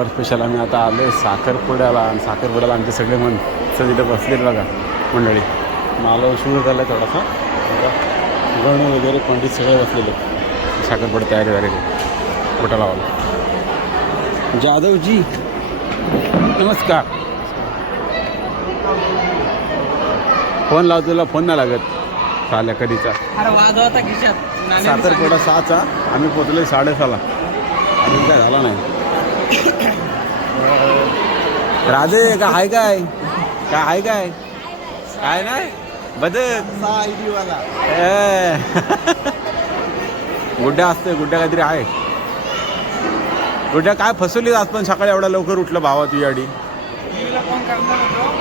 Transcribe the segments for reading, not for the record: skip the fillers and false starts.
रविवार स्पेशल आम्ही आता आलो साखरपुड्याला. आणि साखरपुड्याला आमचे सगळे तिथे बसलेत बघा मंडळी. मला उशीर झाला थोडासा. गणू वगैरे पंडित सगळे बसलेले. साखरपुडा तयारी झालेली पोटा लावायला. जाधवजी नमस्कार. फोन लाव, तुला फोन नाही लागत चाल्या कधीचा. साखरपुडा 6चा, आम्ही पोचलो 6:30ला. अजून काय झाला नाही. राधे का आहे काय आहे काय काय नाही बदल गुड्ड्या असते. गुड्ड्या काहीतरी आहे. गुड्ड्या काय फसवली आज पण सकाळी एवढा लवकर उठलं भावा तू याडी.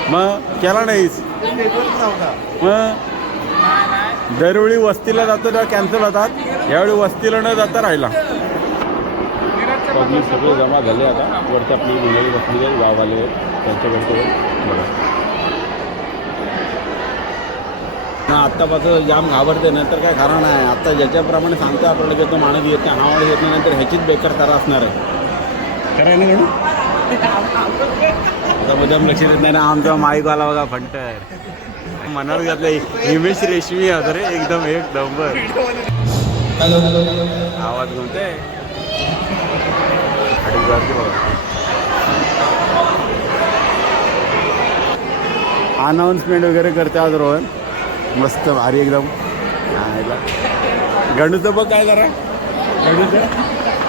मग केला नाहीस. मग दरवेळी वस्तीला जातो तेव्हा कॅन्सल होतात. यावेळी वस्तीला न जाता राहिला. पब्लिक सगळे जमा झाले. आता वरती आपली मंडळी बसली आहे, गाववाले त्यांच्याकडचे बघा. आत्तापासून जाम घाबरते, नंतर काय खरा नाही. आत्ता ज्याच्याप्रमाणे सांगतो आपल्याला की तो माणूस येत नाही, हा माणूस येत नाही, नंतर ह्याचीच बेकार तारा असणार आहे. खरं आहे ना म्हणून आता मुद्दाम लक्ष देत नाही ना. आमचा माईकवाला बघा फंटर मनावर घातलं. हिमेश रेशमी होता रे एकदम एक नंबर. आवाज घुमते अनाऊन्समेंट वगैरे करते आज रोहन. मस्त भारी एकदम. गणूचं बघ काय जरा.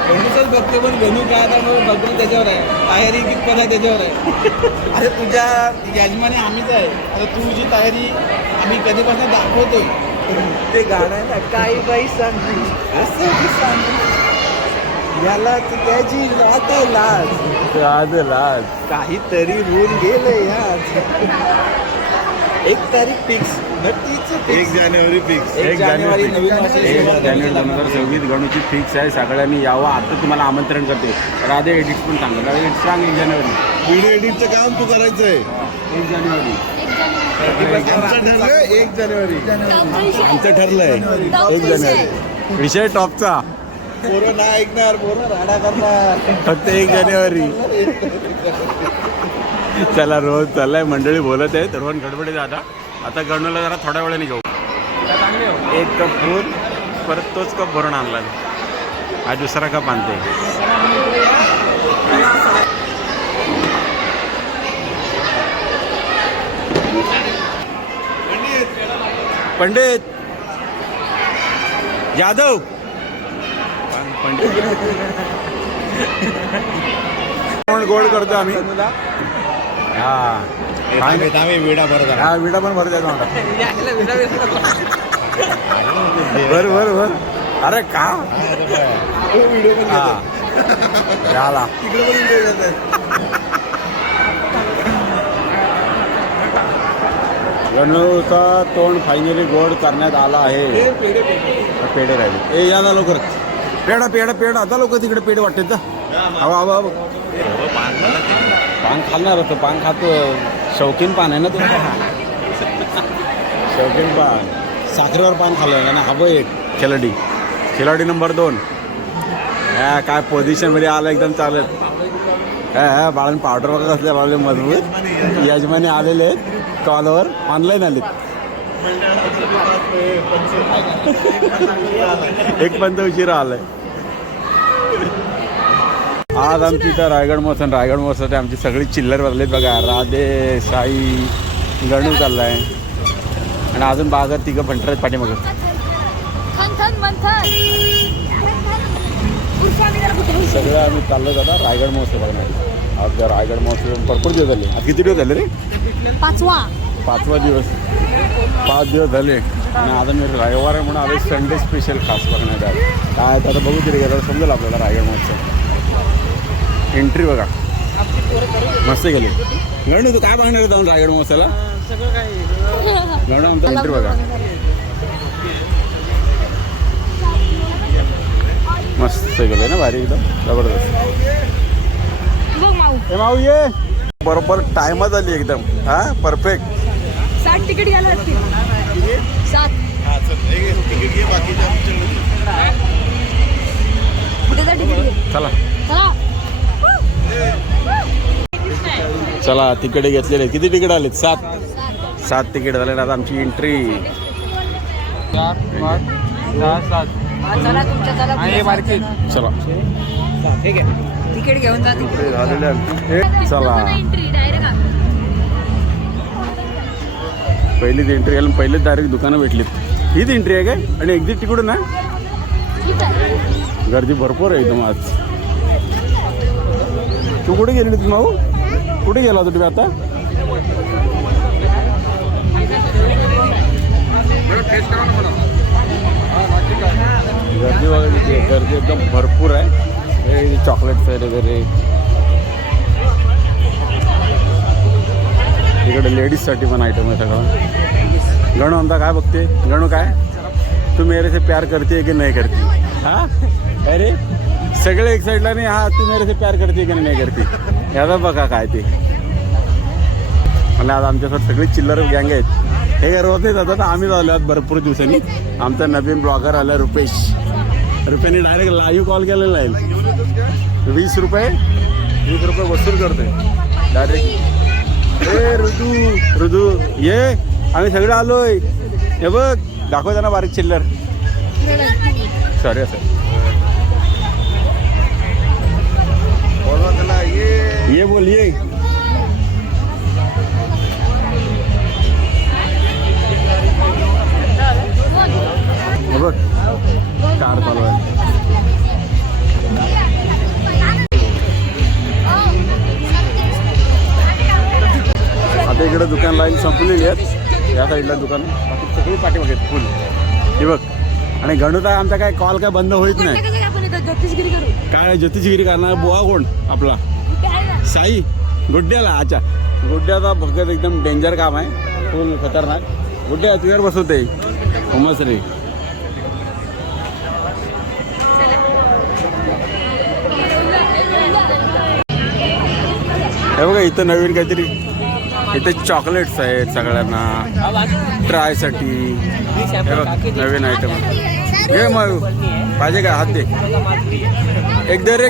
गणूचंच बघते पण गणू काय आता बघून त्याच्यावर आहे. तयारी कितपत आहे त्याच्यावर आहे. अरे तुझ्या यजमानी आम्हीच आहे. आता तुझी तयारी आम्ही कधीपासून दाखवतोय. ते गाणं काही बाई सांगू असं सांगू याला त्याची लाज काहीतरी होऊन गेलंय आज. 1 तारीख फिक्स. 1 जानेवारी फिक्स. 1 जानेवारी नवीन वर्ष 1 जानेवारी 2026 गणूची फिक्स आहे. सगळ्यांनी यावं. आता तुम्हाला आमंत्रण करते. राधे एडिट्स पण सांगा. राधे एडिट सांग 1 जानेवारी. व्हिडिओ एडिटचं काम तू करायचं आहे. 1 जानेवारी आमचं ठरलंय 1 जानेवारी. आमचं ठरलंय 1 जानेवारी. विषय टॉपचा. पोरं ना ऐकणार, पोरं राडा करणार. फक्त 1 जानेवारी. चला रोज चाललाय. मंडळी बोलत आहेत. रोहन गडबडीत आता गणूला जरा थोड्या वेळाने घेऊ. 1 कप दूध परत तोच कप भरून आणला. हा दुसरा कप आणते. पंडित जाधव पंडित गोड करतो आम्ही. हा विडा बरं हा विडा पण भरत आहे बर. अरे का व्हिडिओ हा झाला. गणूचा तोंड फायनली गोड करण्यात आला आहे. पेढे राहिले. ए या लवकर. पेढा आता लोक तिकडे पेढे वाटते तर. हवा पान खाणार होतं. पान खातो. शौकीन पान आहे ना तुमचा. शौकीन पान. साखरेवर पान खाल्लं ना. हवं 1 खिलाडी नंबर 2. काय पोझिशनमध्ये आलं एकदम चालत. बाळांनी पावडर वगैरे असले लावले मजबूत. यजमानी आलेले आहेत कॉलवर. ऑनलाईन आलेत. 1 पर्यंत उशिरा आलाय. आज आमची इथं रायगड महोत्सव आमची सगळी चिल्लर बसलेत बघा. राधे साई गणू चाललाय. आणि अजून बाजार 3 फंटर आहेत पाठीमागं. सगळं आम्ही चाललो आता रायगड महोत्सव बघणार. आज रायगड महोत्सव भरपूर दिवस झाले. आज किती दिवस झाले रे. 5वा दिवस. 5 दिवस झाले. आणि आता मी रविवार आहे म्हणून आलो संडे स्पेशल खास बघण्यात आहे. काय आता बघू तरी गेलं समजेल आपल्याला रायगड महोत्सव. एंट्री बघा मस्त गेली. गणू तू काय बघणार जाऊन रायगड महोत्सवाला. गणू आमचा एंट्री बघा मस्त गेले ना. भारी एकदम जबरदस्त. माऊ ये. बरोबर टाइमात आली एकदम. हा परफेक्ट. 7 तिकीट घ्यायला लागतील. 7 तिकीट घे. बाकीच्या कुठे जा तिकीट घे. चला. चला. चला तिकडे घेतलेले किती तिकीट आलेत 7 तिकीट झाले आता आमची एंट्री 4 5 6 7 आणि मार्केट चला ठीक आहे तिकीट घेऊन जा एंट्री झालेली आहे आमची. चला पहिलीच एंट्री घ्यायला पहिलेच डायरेक्ट दुकानं भेटलीत हीच एंट्री आहे काय आणि एक्झिट तिकडून ना गर्दी भरपूर आहे एकदम आज तू कुठे गेलेली तू भाऊ कुठे गेला होता तुम्ही आता गर्दी वगैरे गर्दी एकदम भरपूर आहे हे चॉकलेट्स आहे वगैरे इकडे लेडीजसाठी पण आयटम आहे सगळं गणू आमचा काय बघते गणू काय तू मेरे से प्यार करते की नाही करते हा अरे सगळे एक साईडला नाही हा तू मेरे से प्यार करते की नाही करते याचा बघा काय ते मला आज आमच्यासोबत सगळी चिल्लर गँग आहेत हे काय रोज नाही जातात ना आम्ही आलो आहोत भरपूर दिवसांनी आमचा नवीन ब्लॉगर आला रुपेश रुपेने डायरेक्ट लाईव्ह कॉल केलेला आहे 20 रुपये वसूल करतोय डायरेक्ट ए ऋतू ये आम्ही सगळे आलोय हे बघ दाखव त्यांना बारीक चिल्लर सॉरी असं ये बोल ये बघ कार चालू आहे आता इकडे दुकान लाईन संपलेली आहेत या साईडला दुकान सगळी पाठीमागे आहेत फुल हे बघ आणि गणुता आमचा काय कॉल काय बंद होईत नाही ज्योतिषगिरी करू काय ज्योतिषगिरी करणार बुवा कोण आपला साई गुड्ड्याला अच्छा गुड्ड्याचा भगत एकदम डेंजर काम आहे फुल खतरनाक गुड्ड्या तुझ्यावर बसवते उमस रे हे बघा इथं नवीन काहीतरी इथे चॉकलेट्स आहेत सगळ्यांना ट्रायसाठी हे बघ नवीन आयटम घे मग पाहिजे का हात दे एक दे रे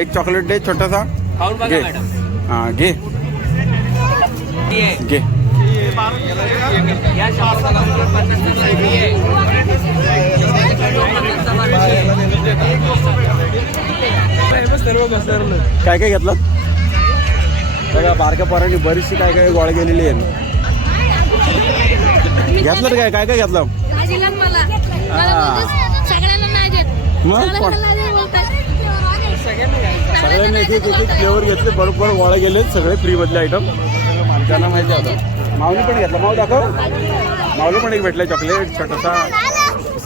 एक चॉकलेट दे छोटासा घे हां घे घे काय काय घेतलं बघा बारक्या पोरांनी बरीचशी काय काय गोळ्या गेलेली आहे घेतलं काय काय काय घेतलं मग सगळ्यांनी एक एक फ्लेवर घेतले बरोबर गोळ्या गेले सगळे फ्री मधले आयटम त्यांना माहिती होतं माऊली पण घेतला माऊ दाखव माऊली पण एक भेटलं चॉकलेट छोटासा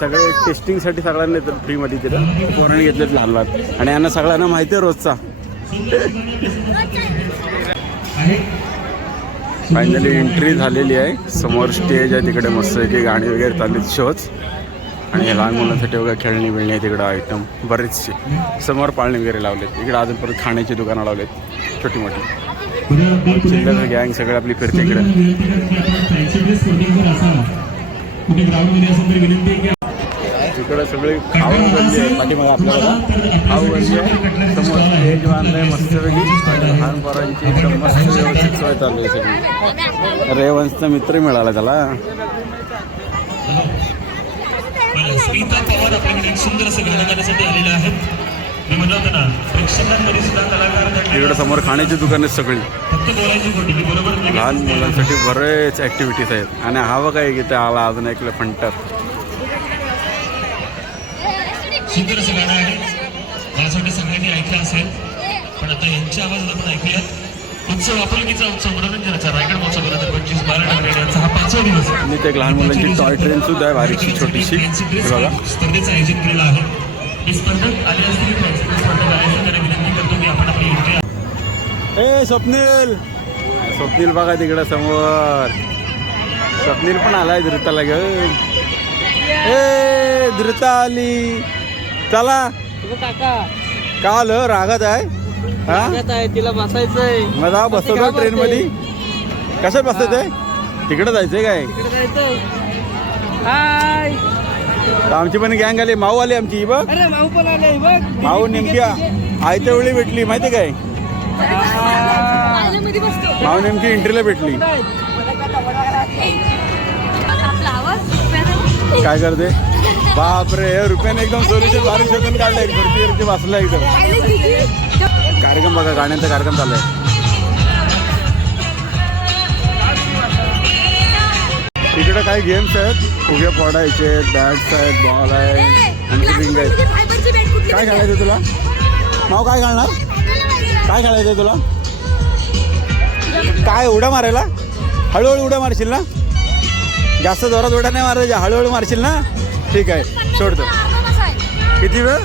सगळे टेस्टिंगसाठी सगळ्यांनी फ्रीमध्ये तिथं पोरांनी घेतलेत लहान लहान आणि यांना सगळ्यांना माहिती आहे रोजचा फायनली एंट्री झालेली आहे समोर स्टेज आहे तिकडे मस्त की गाणी वगैरे चालली शोज आणि लहान मुलांसाठी वगैरे खेळणी बिळणी आहे तिकडं आयटम बरेचसे समोर पाळणे वगैरे लावलेत इकडे अजून परत खाण्याची दुकानं लावलेत छोटी मोठी चिल्लर गँग सगळं आपली फिरते इकडे इकडे सगळे खाऊ गल्ली आहे पाठीमागे आपल्याला खाऊ गल्ली आहे समोर स्टेज बांधलं आहे मस्तपैकी लहान पोरांची एकदम मस्त व्यवस्थित सोय चालू आहे सगळी रेवंशचा मित्र मिळाला त्याला स्मिता पवार आपल्याकडे एक सुंदर असं गाणं गाण्यासाठी आलेले आहेत मी म्हणलं होतं ना प्रेक्षकांमध्ये सुद्धा कलाकार इकडे समोर खाण्याची दुकान आहेत सगळी फक्त बोलायची गोटी मी बरोबर लहान मुलांसाठी बरेच ॲक्टिव्हिटीज आहेत आणि हा बघा एक इथे आला अजून ऐकलं फंटर सुंदर असं गाणं आहे यासाठी सगळ्यांनी ऐकलं असेल पण आता यांच्या आवाजात आपण ऐकूयात उत्सव आपुलकीचा उत्सव मनोरंजनाचा रायगड महोत्सव 2025 12 यांचा हा 5वा दिवस आहे आणि ते एक लहान मुलांची टॉय ट्रेन सुद्धा आहे बारीकशी छोटीशी बघा स्पर्धेचं आयोजन केलेलं आहे ही स्पर्धक आली असतील स्पर्धक आयोजन करायला विनंती करतो की आपण आपली एंट्री ए स्वप्नील बघा तिकडं समोर स्वप्नील पण आलाय धृताला घेऊन ए धृता आली चला का आलं रागात आहे हा तिला बसायचंय मला बसवतो ट्रेन मध्ये कशात बसत आहे तिकडे जायचंय काय हाय आमची पण गँग आली माऊ आली आमची बघ अरे माऊ पण आले बघ माऊ नेमकी आयत्या वेळी भेटली माहिती काय कधी बसतो माऊ नेमकी एंट्रीला भेटली. आपला आवाज काय करते बापरे रुपयाने एकदम सोल्युशन भारी शोधून काढलंय. घरची वाचलं एकदम. कार्यक्रम बघा गाण्यांचा कार्यक्रम चालू आहे. इकडे काही गेम्स आहेत. फुगे फोडायचे, बॅट्स आहेत, बॉल आहे आणि रिंग आहेत. काय खेळायचं तुला माऊ? काय खेळणार? काय खेळायचंय तुला? काय उड्या मारायला? हळूहळू उड्या मारशील ना? जास्त जोरात उड्या नाही मारायच्या, हळूहळू मारशील ना? ठीक आहे सोडतो. किती वेळ?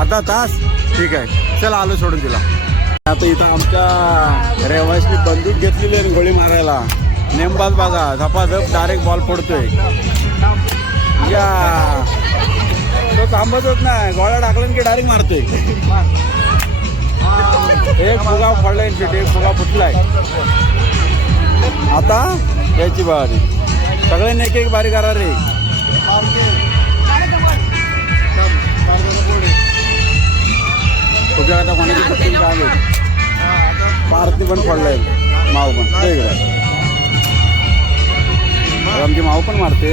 अर्धा तास. ठीक आहे चल आलो सोडून तुला. आता इथं आमच्या रेवाशनी बंदूक घेतलेली आहे गोळी मारायला. नेमबाज बघा झपाझप डायरेक्ट बॉल फोडतोय. या तो थांबतच नाही, गोळा टाकला की डायरेक्ट मारतोय. एक फुगा फोडलाय, एक फुगा फुटलाय. आता याची बारी. सगळ्यांनी एक एक बारी करा रे. फुगा आता कोणाची पट्टी काय पारती पण फोडलाय. माऊ पण वेगळं. आमची माऊ पण मारते.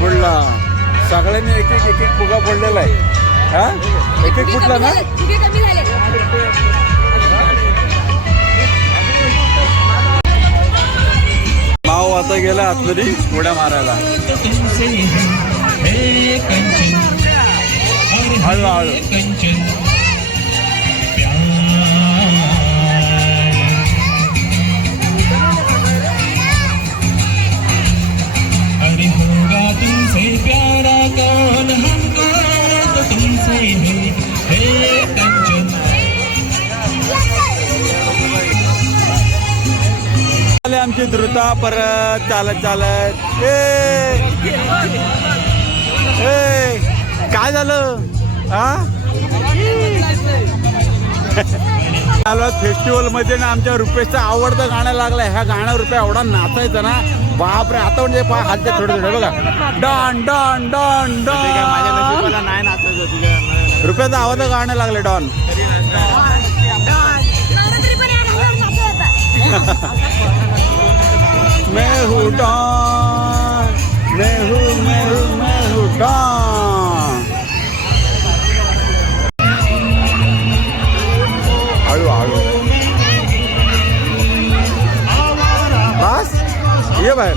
फुडला सगळ्यांनी एक एक फुगा फोडलेला आहे. हा एक एक फुटला ना. माऊ आता गेला आतमध्ये उड्या मारायला. हळूहळू प्यारा कौन हमको तो तुमसे है हे कंचन. आमची द्रुता परत चालत चालत. ए काय झालं? हा फेस्टिवल मध्ये ना आमच्या रुपेशचं आवडतं गाणं लागलंय. ह्या गाण्यावर रुपये एवढा नाचायचा ना बापरे. आता म्हणजे हात थोडे थोडे बघा डॉन डॉन डॉन डॉन. नाही नाचायचं रुपयाचं आवाज गाणं लागलं डॉन. मैं हूँ डॉन, मैं हूँ डॉन. हळू हळू बस ये बाहेर.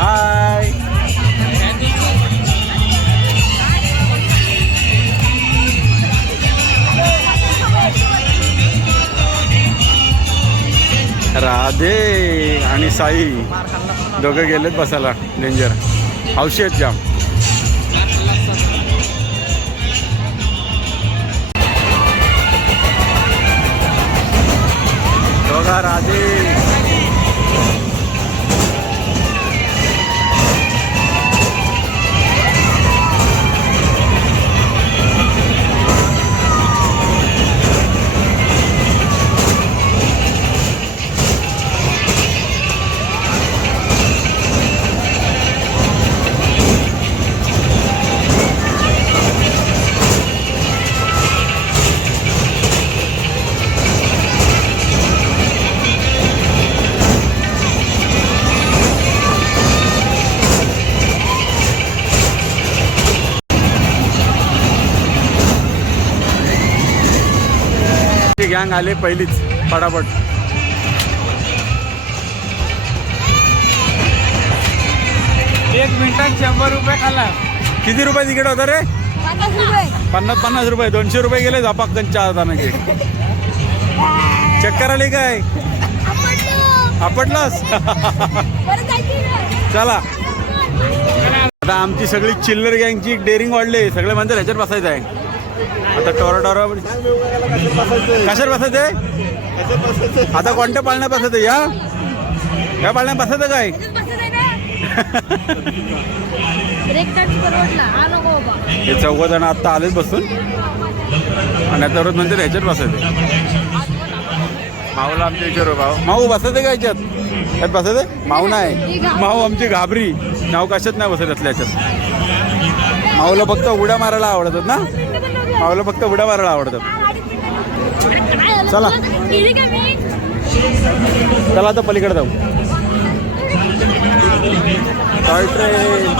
हाय राधे आणि साई दोघं गेलेत बसायला. डेंजर हौशी आहेत जाम. दोघा राधे गँग आले पहिलीच फटाफट. एक मिनिटात 100 रुपये खाला. किती रुपये तिकीट होतं रे? 50 रुपये. 200 रुपये गेले झापाक चहा जाण्याचे. चक्कर आली काय? आपटलास? चला आता आमची सगळी चिल्लर गँगची डेअरिंग वाढली. सगळे म्हणतात ह्याच्यात बसायचं आहे. आता टोरा कशात बसायचंय? आता कोणत्या पाळण्यात बसायचं? या पाळण्यात बसायचं काय? हे 4 जण आता आलेच बसून आणि आता रोज म्हणते ह्याच्यात बसायचं. माऊला आमच्या विचारू भाऊ माऊ बसायचं का ह्याच्यात? त्यात बसायचं माऊ नाही, माऊ आमची घाबरी, नाव कशात नाही बसत असल्या याच्यात. माऊला फक्त उड्या मारायला आवडतात ना, माऊला फक्त उड्या मारायला आवडतात. चला चला आता पलीकडे जाऊ. Toy train.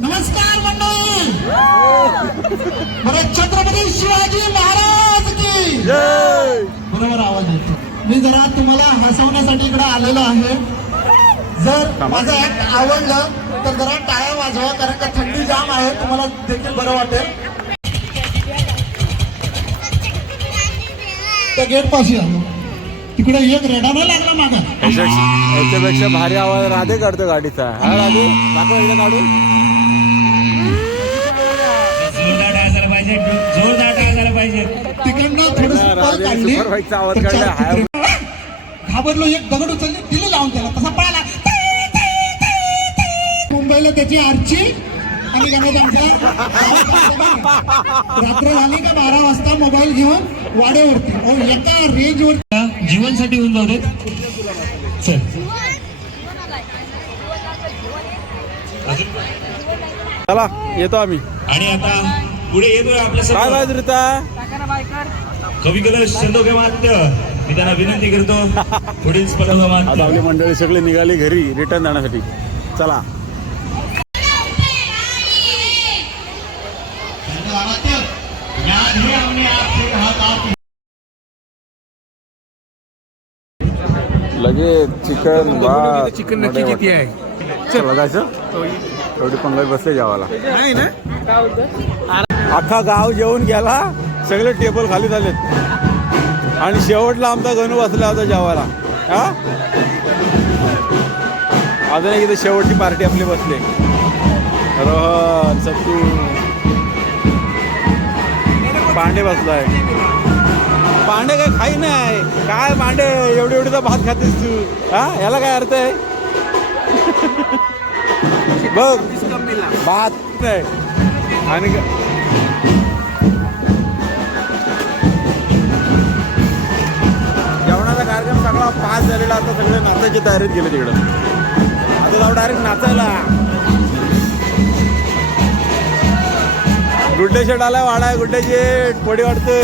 नमस्कार मंडळी. बरं, छत्रपती शिवाजी महाराज की जय. बरोबर आवाज येतो. मी जरा तुम्हाला हसवण्यासाठी इकडे आलेलो आहे. जर माझं ऍक्ट आवडलं तर जरा टाळ्या वाजवा, कारण का थंडी जाम आहे, तुम्हाला देखील बरं वाटेल. त्या गेट पाशी आलो, तिकडे एक रेडा नाही लागला मागा. याच्यापेक्षा भारी आवाज राधे काढतो गाडीचा. हा राधे दाखव एकदा काढून. तिकडनं थोडं राधे काढली, सुपर बाईकचा आवाज काढला. हाय घाबरलो, एक दगड उचलली, दिली लावून त्याला, तसा पळाला. मुंबईला त्याची आरची आणि गणेश आमच्या रात्र झाली का 12 वाजता मोबाईल घेऊन वाड्यावरती एका रेंजवर जीवनसाठी होऊन जाऊ देत. चल चला येतो आम्ही. आणि आता पुढे येतोय काय आपल्या बाय रीता. कवी कलश चंदोके मात्य. मी त्यांना विनंती करतो पुढील स्पर्धा आता मात्य. आपली मंडळी सगळी निघाली घरी रिटर्न जाण्यासाठी. चला लगेच चिकन चिकन नक्की किती आहे? चला जायचं. एवढी पंगत बसले जेवायला. नाही ना, अख्खा गाव जेवून गेला, सगळे टेबल खाली झालेत आणि शेवटला आमचा गणू बसला होता जेवायला. हा अजून एक इथे शेवटची पार्टी आपली बसली. रोहन सत्तू पांडे बसलाय. पांडे काय खाई नाही काय, पांडे एवढी एवढीचा भात खातेस तू. हा याला काय अर्थ आहे. बघ भात नाही आणि जेवणाचा कार्यक्रम सगळा पास झालेला. आता सगळे नाचायची तयारीत गेले तिकडं. आता जाऊ डायरेक्ट नाचायला. गुड्डे शेट आलाय, वाडा आहे गुड्डे शेट, पोडी वाटतोय.